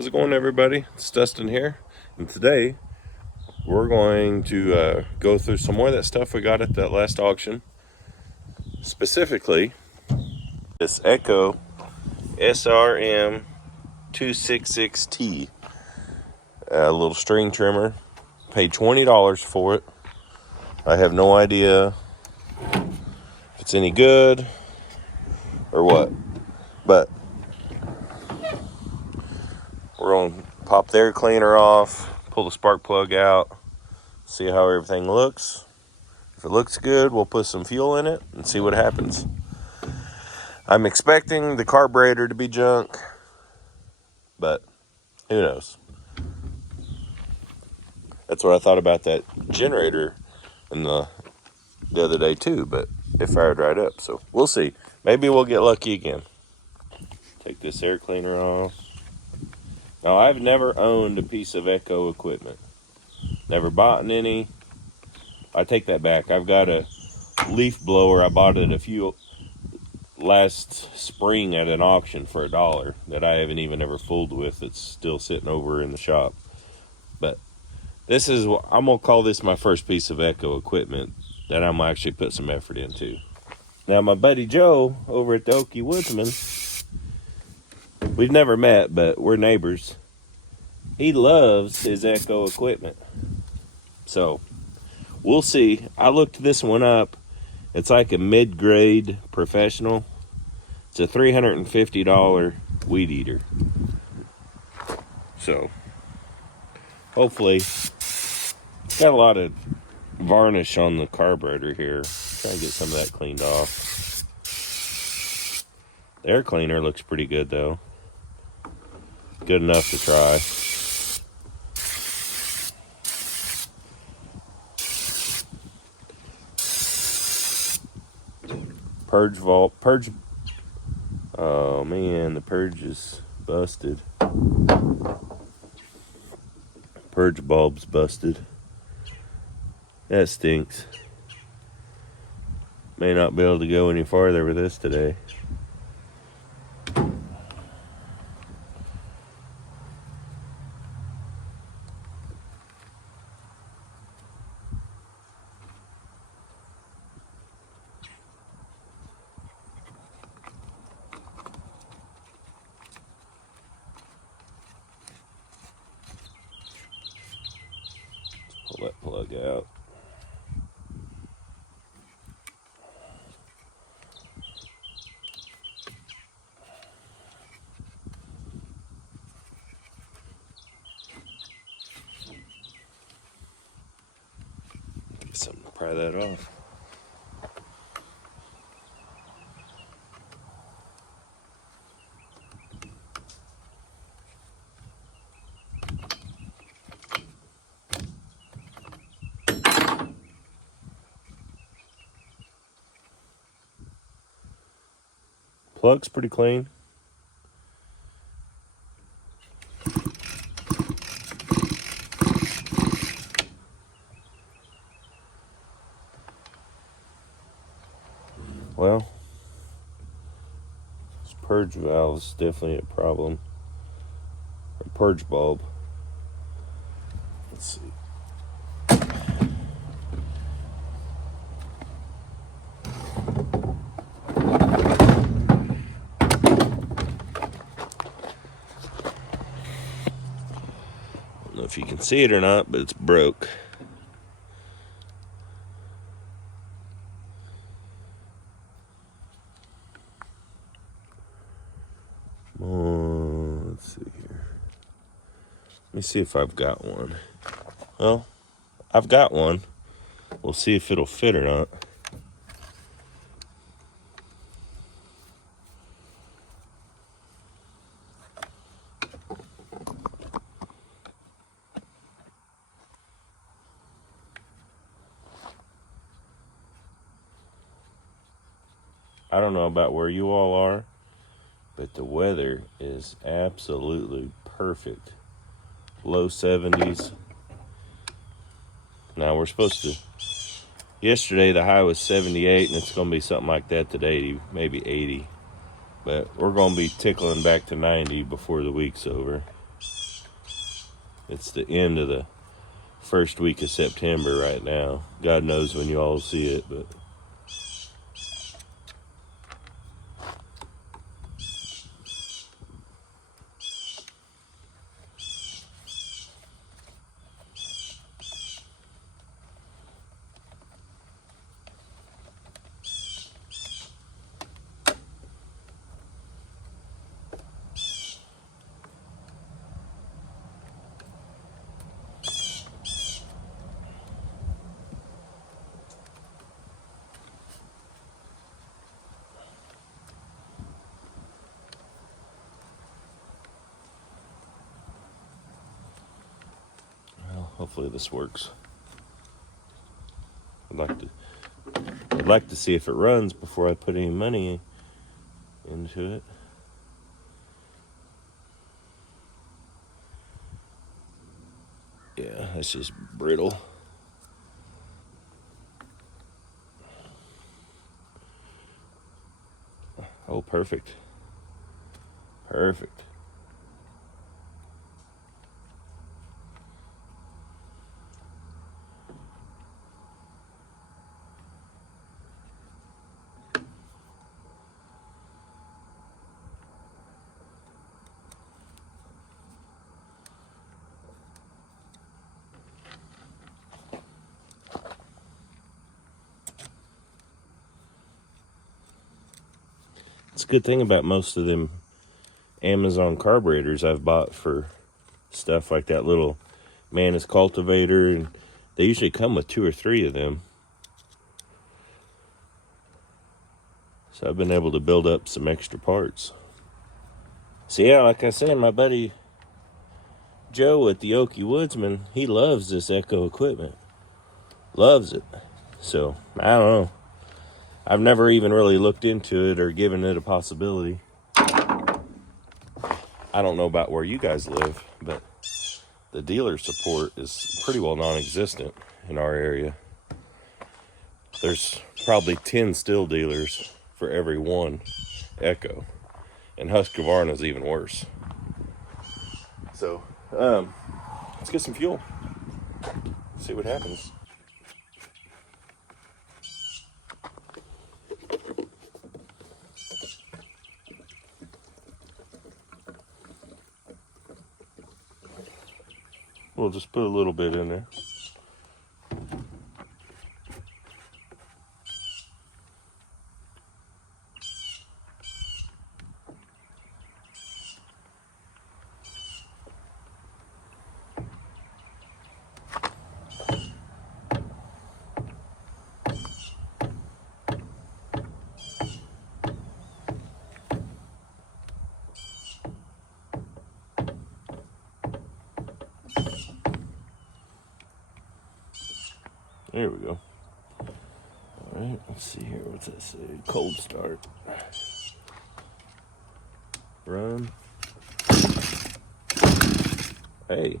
How's it going, everybody? It's Dustin here, and today we're going to go through some more of that stuff we got at that last auction. Specifically, this Echo SRM-266T, a little string trimmer. Paid $20 for it. I have no idea if it's any good or what, but we're going to pop the air cleaner off, pull the spark plug out, see how everything looks. If it looks good, we'll put some fuel in it and see what happens. I'm expecting the carburetor to be junk, but who knows? That's what I thought about that generator in the other day too, but it fired right up, so we'll see. Maybe we'll get lucky again. Take this air cleaner off. Now, I've never owned a piece of Echo equipment. Never bought any. I take that back. I've got a leaf blower. I bought it last spring at an auction for $1 that I haven't even ever fooled with. It's still sitting over in the shop. But this is, I'm going to call this my first piece of Echo equipment that I'm actually put some effort into. Now, my buddy Joe over at the Okie Woodsman, we've never met, but we're neighbors. He loves his Echo equipment. So, we'll see. I looked this one up. It's like a mid-grade professional. It's a $350 weed eater. So, hopefully, it's got a lot of varnish on the carburetor here. Try and get some of that cleaned off. The air cleaner looks pretty good though. Good enough to try. Purge. Oh man, the purge is busted. Purge bulb's busted. That stinks. May not be able to go any farther with this today. Pull that plug out. Get something to pry that off. Plug's pretty clean. Well, this purge valve is definitely a problem. Or purge bulb. Let's see. I don't know if you can see it or not, but it's broke. Let's see here. Let me see if I've got one. Well, I've got one. We'll see if it'll fit or not. I don't know about where you all are, but the weather is absolutely perfect. Low 70s. Now we're supposed to, yesterday the high was 78, and it's going to be something like that today, maybe 80. But we're going to be tickling back to 90 before the week's over. It's the end of the first week of September right now. God knows when you all see it, but hopefully this works. I'd like to see if it runs before I put any money into it. Yeah, that's just brittle. Oh, perfect. Perfect. It's a good thing about most of them Amazon carburetors I've bought for stuff like that little Manus cultivator, and they usually come with 2 or 3 of them. So I've been able to build up some extra parts. So yeah, like I said, my buddy Joe at the Okie Woodsman, he loves this Echo equipment. Loves it. So, I don't know. I've never even really looked into it or given it a possibility. I don't know about where you guys live, but the dealer support is pretty well non-existent in our area. There's probably 10 still dealers for every one Echo. And Husqvarna's even worse. So, let's get some fuel. See what happens. We'll just put a little bit in there. There we go. All right, let's see here. What's that say? Cold start. Run. Hey.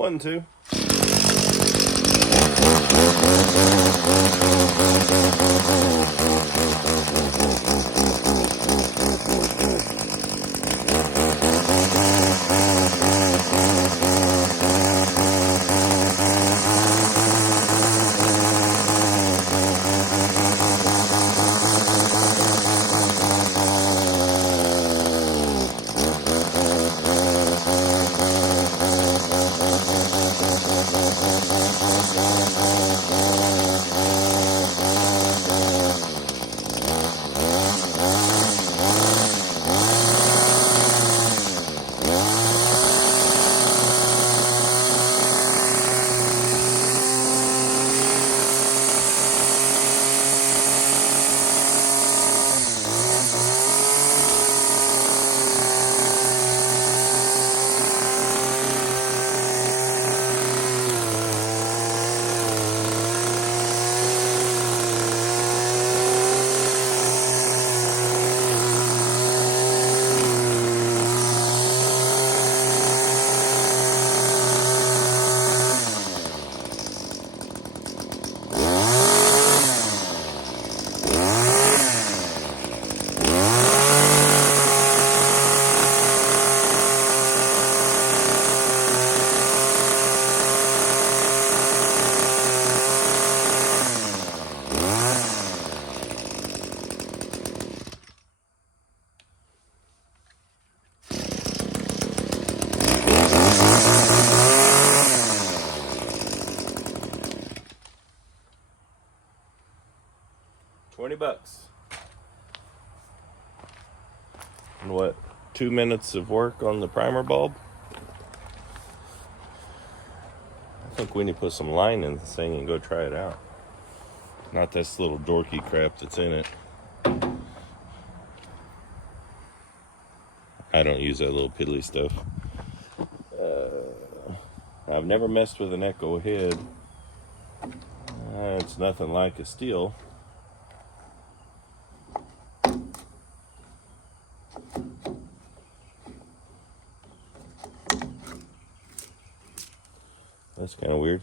One, two. $20. And what? 2 minutes of work on the primer bulb? I think we need to put some line in this thing and go try it out. Not this little dorky crap that's in it. I don't use that little piddly stuff. I've never messed with an Echo head. It's nothing like a steel. That's kind of weird.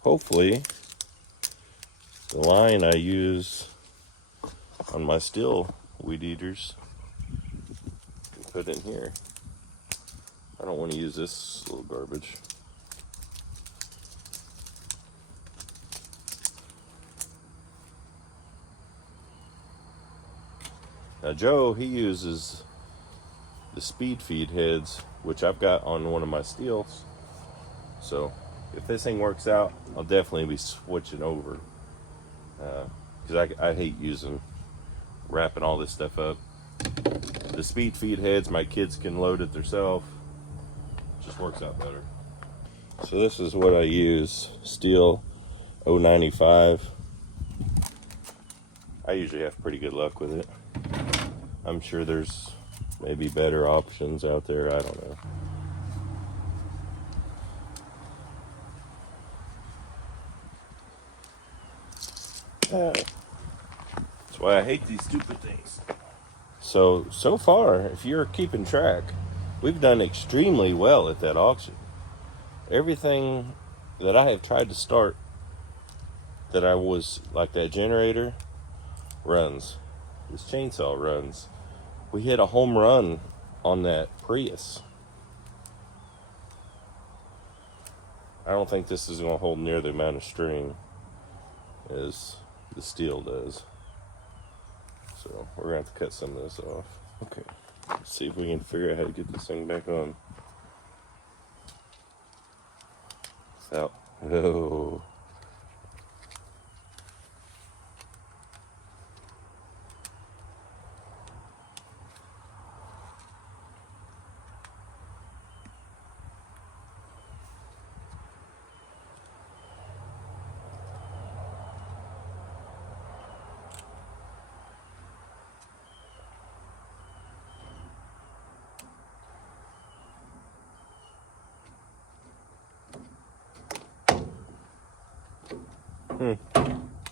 Hopefully, the line I use on my steel weed eaters can put in here. I don't want to use this little garbage. Now Joe, he uses the speed feed heads, which I've got on one of my steels. So if this thing works out, I'll definitely be switching over. Because I hate wrapping all this stuff up. The speed feed heads, my kids can load it themselves. Just works out better. So this is what I use, steel 095. I usually have pretty good luck with it. I'm sure there's maybe better options out there, I don't know. That's why I hate these stupid things. So far, if you're keeping track, we've done extremely well at that auction. Everything that I have tried to start that I was, like that generator, runs. This chainsaw runs. We hit a home run on that Prius. I don't think this is going to hold near the amount of string as the steel does. So we're going to have to cut some of this off. Okay, let's see if we can figure out how to get this thing back on. So, oh.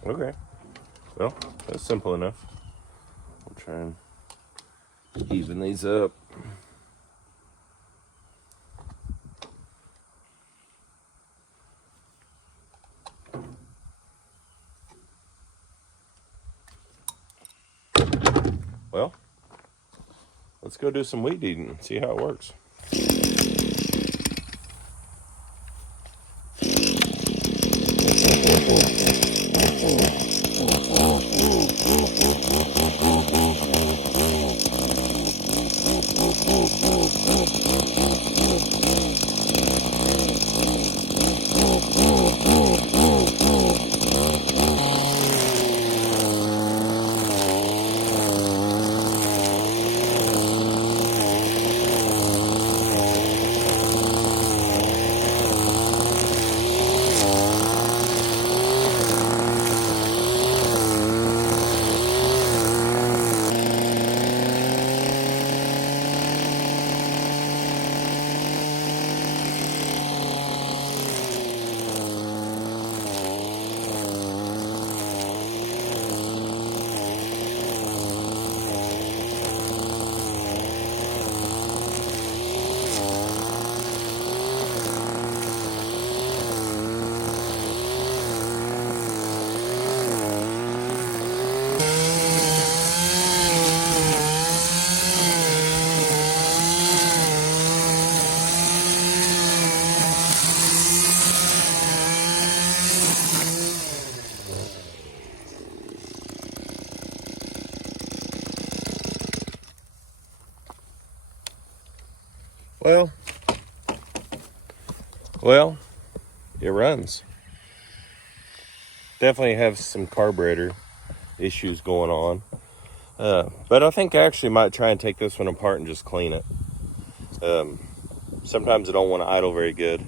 Okay. Well, that's simple enough. I'll try and even these up. go do some weed eating and see how it works. Well, it runs. Definitely have some carburetor issues going on. But I think I actually might try and take this one apart and just clean it. Sometimes I don't want to idle very good.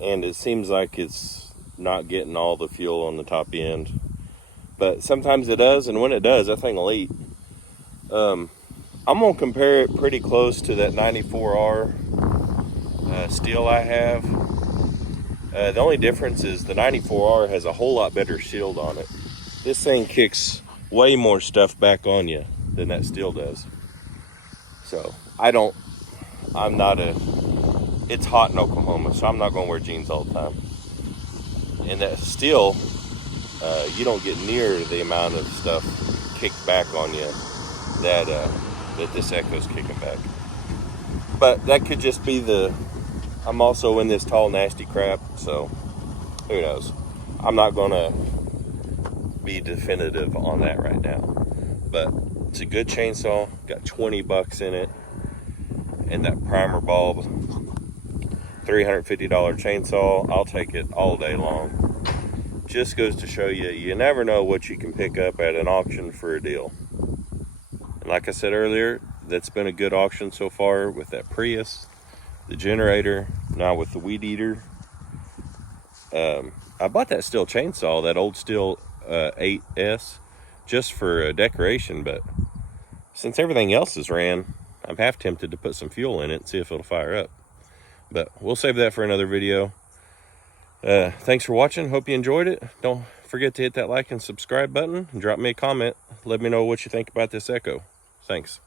And it seems like it's not getting all the fuel on the top end. But sometimes it does, and when it does, that thing will eat. I'm going to compare it pretty close to that 94R steel I have. The only difference is the 94R has a whole lot better shield on it. This thing kicks way more stuff back on you than that steel does. So it's hot in Oklahoma, so I'm not going to wear jeans all the time. And that steel, you don't get near the amount of stuff kicked back on you that this Echo's kicking back. But that could just be I'm also in this tall, nasty crap, so who knows? I'm not going to be definitive on that right now. But it's a good chainsaw, got $20 in it, and that primer bulb, $350 chainsaw. I'll take it all day long. Just goes to show you, you never know what you can pick up at an auction for a deal. And like I said earlier, that's been a good auction so far with that Prius, the generator, now with the weed eater. I bought that steel chainsaw, that old steel 8S, just for decoration, but since everything else is ran, I'm half tempted to put some fuel in it and see if it'll fire up. But we'll save that for another video. Thanks for watching. Hope you enjoyed it. Don't forget to hit that like and subscribe button and drop me a comment. Let me know what you think about this Echo. Thanks.